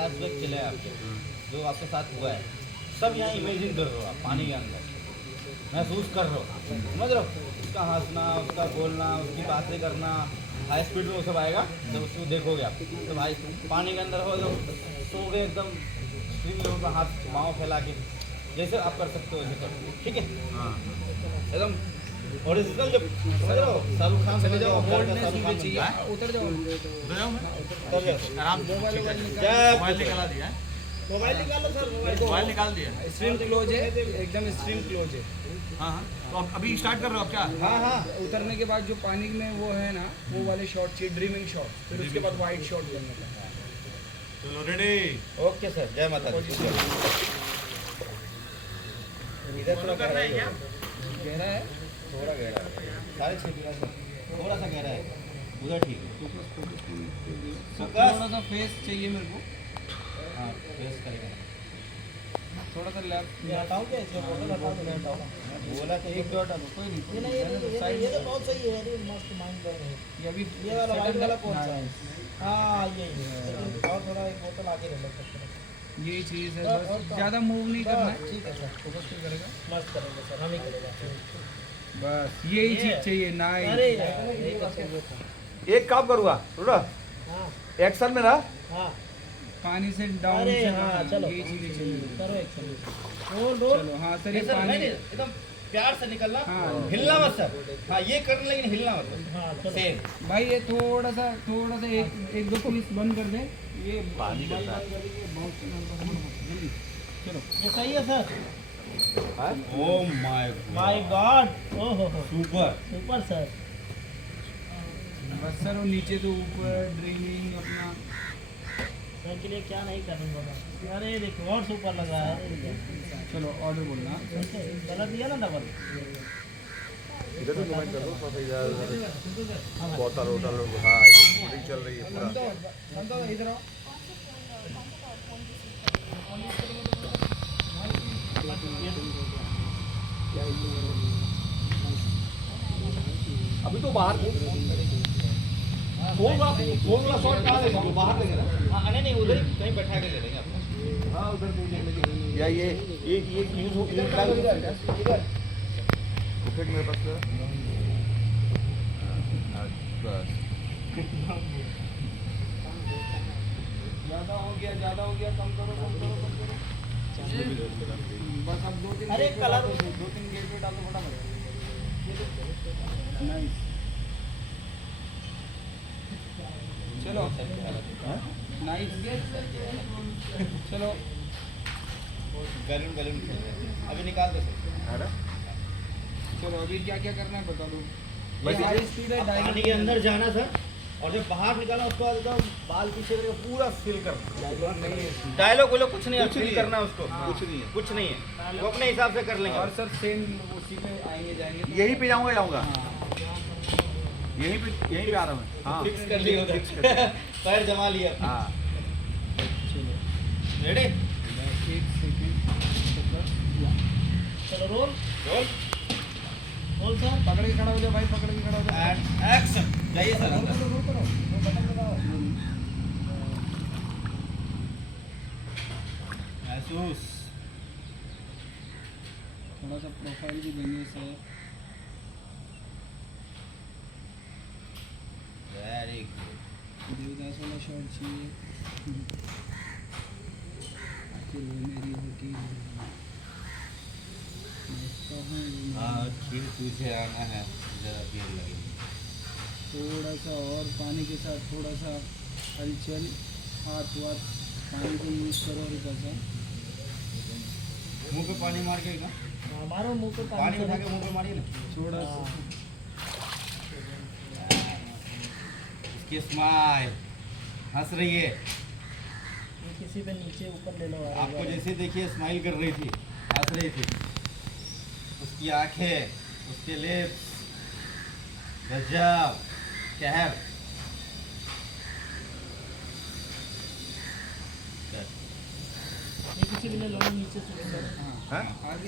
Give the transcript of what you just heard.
Flashback चले आपके, जो आपके साथ हुआ है सब यहाँ इमेजिन कर रहे हो आप, पानी के अंदर महसूस कर रहे हो, समझ रहे हो? उसका हंसना, उसका बोलना, उसकी बातें करना, हाई स्पीड में वो सब आएगा जब उसको देखोगे आप। तो भाई पानी के अंदर हो तो सो गए एकदम स्क्रीन लेवल पर, हाथ पाँव फैला के जैसे आप कर सकते हो वैसे करो, ठीक है? हाँ एकदम ओरिजिनल, जब समझ रहे हो शाहरुख खान चले जाओ, शाहरुख खान बन जाओ। उतर जाओ उधर जाऊँ मैं उतर जाओ। आराम से। मोबाइल ठीक है, निकाल- जय मोबाइल निकाला दिया है, मोबाइल निकालो सर, मोबाइल निकाल दिया। स्ट्रीम क्लोज है, एकदम स्ट्रीम क्लोज है। हाँ हाँ, तो अब अभी स्टार्ट कर रहे हो आप क्या? हाँ हाँ उतरने के बाद जो पानी में वो है ना, वो वाले शॉट चाहिए, ड्रीमिंग शॉट, फिर उसके बाद वाइड शॉट करने का। चलो रेडी। ओके सर, जय माता दी। इधर थोड़ा गहरा है, गहरा है, थोड़ा गहरा है, 6.5 सर, थोड़ा सा गहरा है उधर, ठीक है। थोड़ा सा फेस चाहिए मेरे को, हाँ फेस करेगा, थोड़ा सा लेफ्ट। हटाओ क्या इसका फोटो, हटाओ तो हटाओ, बोला कि एक डॉट अब कोई नहीं, ये तो बहुत सही है, अरे मस्त माइंड कर रहे हैं। ये अभी ये वाला वाइट वाला कौन सा है? हाँ, हाँ ये लेकिन और थोड़ा एक बोतल आगे रह सकते हैं। यही चीज़ है, और- बस और- ज़्यादा मूव नहीं करना है। ठीक है सर, फोकस क्यों करेगा, मस्त करेंगे सर, हम ही करेगा। बस यही चीज़ चाहिए। अरे नाइस, यार, यही तो चाहिए था। एक काम करूँगा थोड़ा हाँ एक्शन में ना, हाँ पानी से डाउन अरे से हाँ बाहर, चलो यही चीज़ें चाहिए। करो एक सर, रोल रोल। चलो हाँ सर, नहीं ये सर, पानी नहीं एकदम प्यार से निकलना, हाँ। हिलना मत सर, हाँ ये करना लेकिन हिलना मत, हाँ चलो सेम। भाई ये थोड़ा सा एक दो पीस बंद कर दे, ये पानी बाई करता है। बाई करके बहुत जल्दी। चलो ये सही है सर। ओ माय गॉड, ओहो सुपर। Super sir. बस सर, वो नीचे तो ऊपर ड्रीमिंग अपना। सर के लिए क्या नहीं करूँगा मैं। अरे देखो और सुपर लग रहा है। चलो ऑर्डर बोलना। कलर दिया ना डबल। इधर भी कमेंट कर दो थोड़ा सा इधर, बोतल वोतल, हाँ ये चल रही है पूरा। इधर आओ। अभी तो बाहर फोन वाला शॉट कहाँ लेगा, वो बाहर लेंगे ना। हाँ नहीं नहीं, उधर ही कहीं बैठा के ले लेंगे आपको। हाँ उधर कहीं या ये यूज हो इधर फेंक मेरे पास तो। बस ज़्यादा हो गया, कम करो। बस अब 2-3 अरे कलर 2-3 गेट पे डालो फटाफट। नाइस, चलो नाइस, चलो बैलून बैलून खेल रहे हैं। अभी निकाल दो सर। चलो अभी क्या क्या करना है बता दो। बस ये हाई स्पीड है, अब पानी के अंदर जाना सर, और जब बाहर निकालना उसको बाद एकदम बाल पीछे करके पूरा फील करना। डायलॉग बोलो कुछ नहीं, फील करना है उसको, कुछ नहीं है, कुछ नहीं है, वो अपने हिसाब से कर लेंगे। और सर सेम उसी पे आएंगे जाएंगे तो- यहीं पे जाऊंगा हाँ। यहीं पे आ रहा हूँ मैं। हाँ फिक्स कर लिया उधर, पैर जमा लिया। हाँ चलो रेडी, एक सेकेंड, चलो रोल रोल रोल सर। पकड़ के खड़ा हो जाओ भाई, पकड़ के खड़ा हो जाओ। And action. जाइए सर अंदर। महसूस, थोड़ा सा प्रोफाइल भी देंगे सर। Very good. देवदास वाला शॉट चाहिए। अकेले मेरी होती है, मैं इसका हूँ। हाँ फिर तुझे आना है, जरा देर लगेगी। थोड़ा सा और पानी के साथ थोड़ा सा हलचल, हाथ वाथ पानी को यूज़ करो हल्का सा। मुंह पे पानी मार के ना, हमारे मुंह पे पानी उठा के मुंह पे मारिए ना। थोड़ा सा इसकी स्माइल, हंस रही है, ये किसी पे नीचे ऊपर ले लो। आपको जैसे देखिए स्माइल कर रही थी, हंस रही थी, उसकी आंखें, उसके लिप्स, गजब, कहर। ये किसी भी ले लो नीचे से। हाँ हाँ? आगे